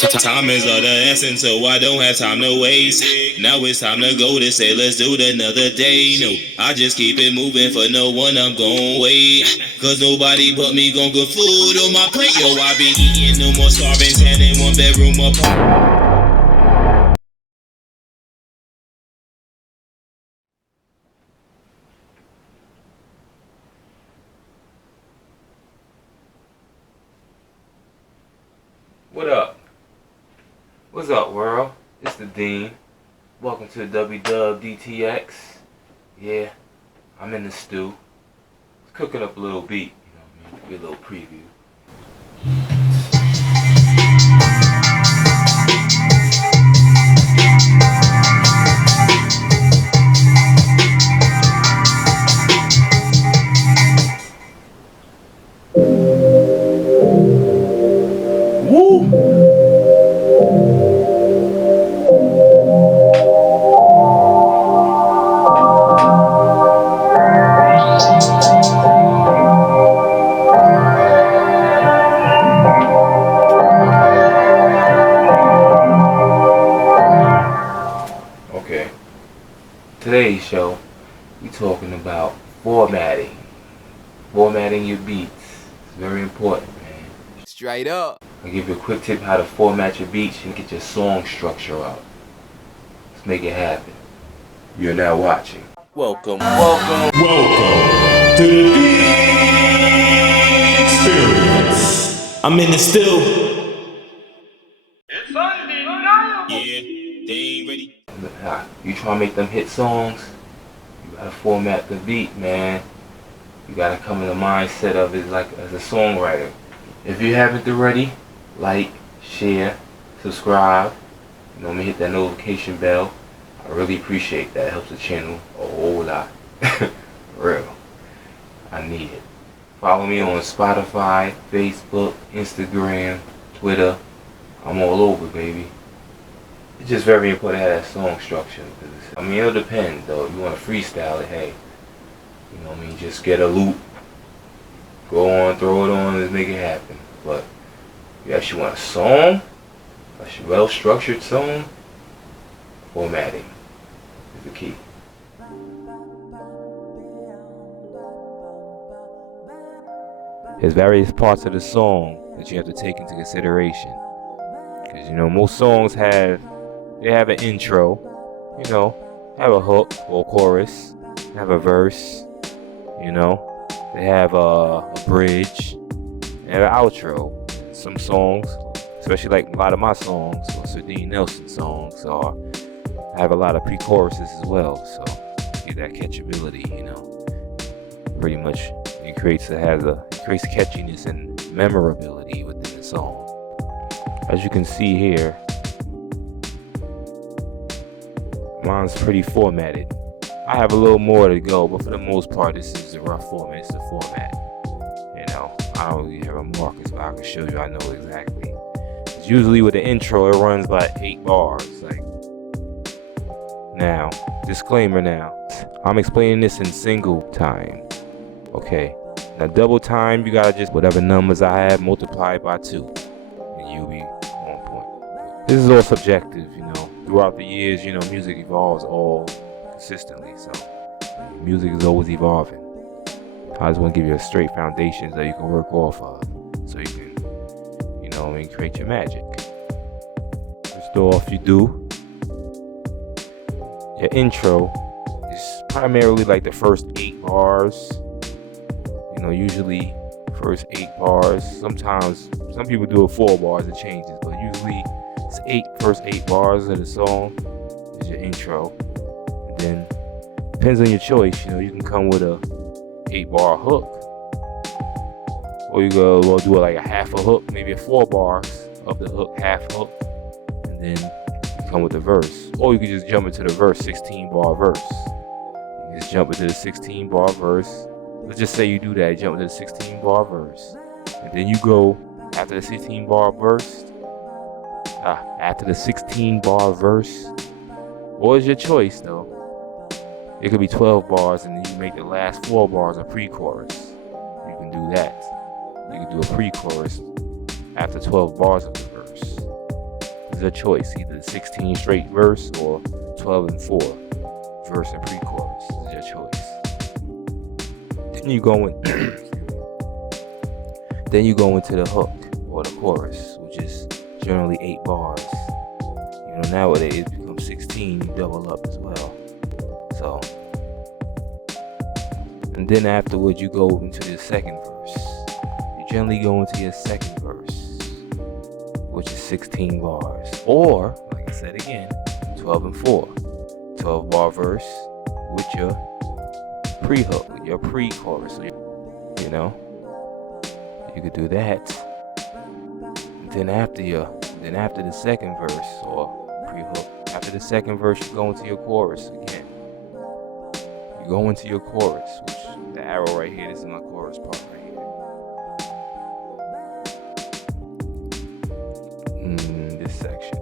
Time is of the essence, so I don't have time to waste. Now it's time to go to say, let's do it another day. No, I just keep it moving for no one, I'm gon' wait. Cause nobody but me gon' get food on my plate. Yo, I be eating, no more starving, 10 in one bedroom apart. What up? What's up, world? It's the Dean. Welcome to Wttdx. Yeah, I'm in the stew. Cooking up a little beat, you know what I mean? Give a little preview. Okay, today's show, we talking about formatting. Formatting your beats. It's very important, man. Straight up. I'll give you a quick tip how to format your beats and get your song structure out. Let's make it happen. You're now watching. Welcome Welcome to the BEATSTARS. I'm in the still. It's UnDEANiable. Yeah, they ain't ready. You try to make them hit songs, you gotta format the beat, man. You gotta come in the mindset of it like as a songwriter. If you haven't already, like, share, subscribe, you know me, hit that notification bell. I really appreciate that. It helps the channel a whole lot. For real. I need it. Follow me on Spotify, Facebook, Instagram, Twitter. I'm all over, baby. It's just very important to have that song structure. I mean, it'll depend, though. If you want to freestyle it, hey. You know what I mean? Just get a loop. Go on, throw it on, and make it happen. But if you actually want a song, a well-structured song, formatting is the key. There's various parts of the song that you have to take into consideration. Because, you know, most songs have an intro, you know, have a hook or chorus, have a verse, you know, they have a bridge, and an outro. Some songs, especially like a lot of my songs, or Sir Dean Nelson songs, have a lot of pre-choruses as well, so get that catchability, you know. Pretty much, it creates catchiness and memorability within the song. As you can see here, mine's pretty formatted. I have a little more to go, but for the most part, this is the rough format. It's the format. You know, I don't really have a markers, but I can show you. I know exactly. It's usually with the intro, it runs by 8 bars. Like, now, disclaimer now. I'm explaining this in single time. Okay. Now, double time, you gotta just whatever numbers I have multiply by 2, and you'll be on point. This is all subjective, you know. Throughout the years, you know, music evolves all consistently, so music is always evolving. I just want to give you a straight foundation that you can work off of, so you can, you know, create your magic. First off, you do your intro is primarily like the first 8 bars. You know, usually first 8 bars. Sometimes some people do it 4 bars, it changes, but usually it's first 8 bars of the song is your intro. And then depends on your choice, you know, you can come with a 8-bar hook, or you go do it like a half a hook, maybe a 4 bars of the hook, half hook, and then you come with the verse, or you can just jump into the verse, 16-bar verse. You just jump into the 16-bar verse. Let's just say you do that, jump into the 16-bar verse, and then you go after the 16-bar verse. After the 16-bar verse, what is your choice though? It could be 12 bars, and then you make the last 4 bars a pre-chorus. You can do that. You can do a pre-chorus after 12 bars of the verse. is a choice, either 16 straight verse or 12 and 4 verse and pre-chorus. This is your choice. Then you go in, then you go into the hook or the chorus, which is generally 8 bars. You know, nowadays it becomes 16. You double up as well. So, and then afterwards you go into the second verse. You generally go into your second verse, which is 16 bars, or like I said again, 12 and 4, 12 bar verse with your pre-hook, with your pre-chorus. So, you know, you could do that. And then after the second verse or pre-hook, after the second verse, you go into your chorus again. You go into your chorus, which the arrow right here, this is my chorus part right here. This section.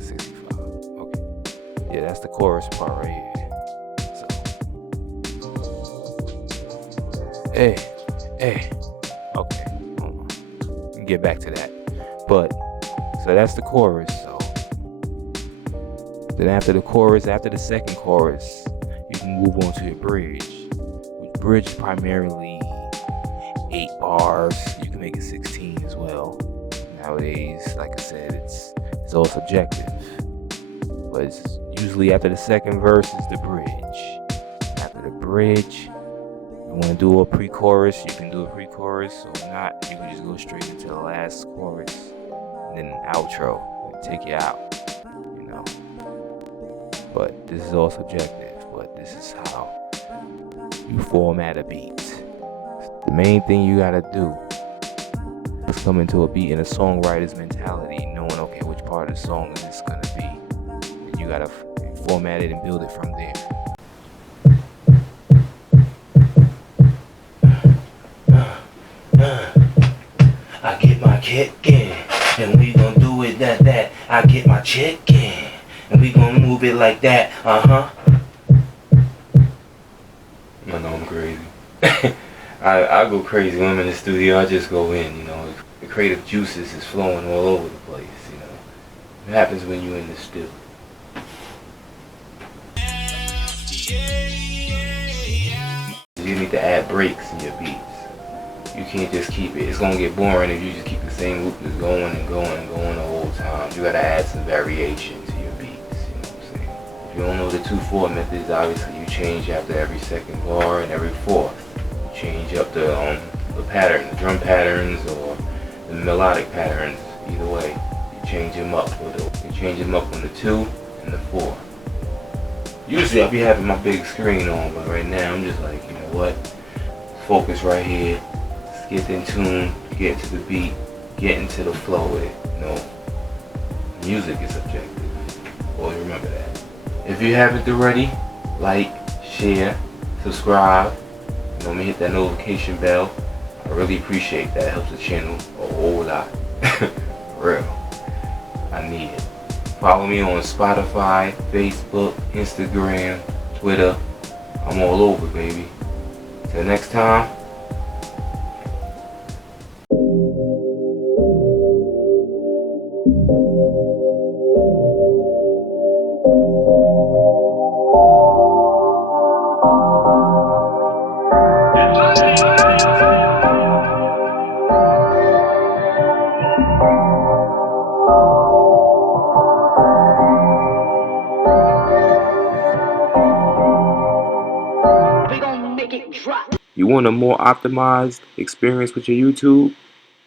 65. Okay. Yeah, that's the chorus part right here. So. Hey. Okay. Hold on. We can get back to that. But, so that's the chorus. So. Then after the chorus, after the second chorus, you can move on to your bridge. Which bridge is primarily 8 bars. You can make it 16 as well. Nowadays, like I said, it's all subjective. But it's usually after the second verse is the bridge. After the bridge, you want to do a pre-chorus, you can do a pre-chorus, or not, you can just go straight into the last chorus, and then an outro, and take you out, you know. But this is all subjective, but this is how you format a beat. The main thing you gotta do is come into a beat in a songwriter's mentality, knowing, okay, which part of the song is this gonna be. And you gotta format it and build it from there. I get my check in, and we gon' do it that. I get my check in, and we gon' move it like that. I know I'm crazy. I go crazy when I'm in the studio. I just go in, you know. The creative juices is flowing all over the place, you know. It happens when you're in the studio. You need to add breaks in your beats. You can't just keep it. It's gonna get boring if you just keep the same loop that's going and going and going the whole time. You gotta add some variation to your beats. You know what I'm saying? If you don't know the 2/4 methods, obviously you change after every second bar and every fourth. You change up the pattern, the drum patterns or the melodic patterns. Either way, you change them up. You change them up on the 2 and the 4. Usually I'll be having my big screen on, but right now I'm just like, you know what? Focus right here. Get in tune, get into the beat, get into the flow with it. You know, music is subjective. Always remember that. If you haven't already, like, share, subscribe. You know, hit that notification bell. I really appreciate that. It helps the channel a whole lot. For real. I need it. Follow me on Spotify, Facebook, Instagram, Twitter. I'm all over, baby. Till next time. You want a more optimized experience with your YouTube?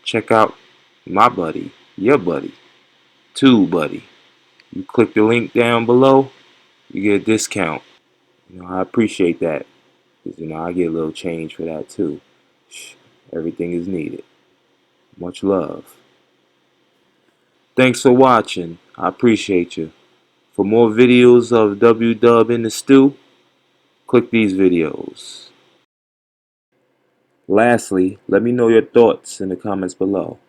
Check out my buddy, your buddy, Wttdx. You click the link down below, you get a discount. You know, I appreciate that. Because, you know, I get a little change for that too. Everything is needed. Much love. Thanks for watching. I appreciate you. For more videos of W-Dub in the Stew, click these videos. Lastly, let me know your thoughts in the comments below.